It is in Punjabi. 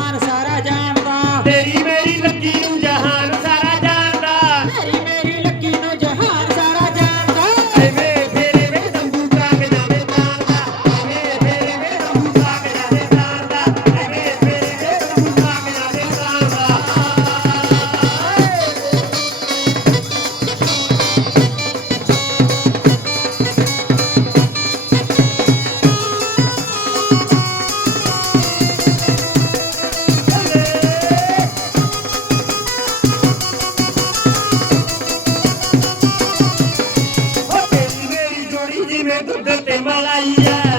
আমার সারা ਜੋੜੀ ਜਿਵੇਂ ਦੁੱਧ ਤੇ ਮਲਾਈਆ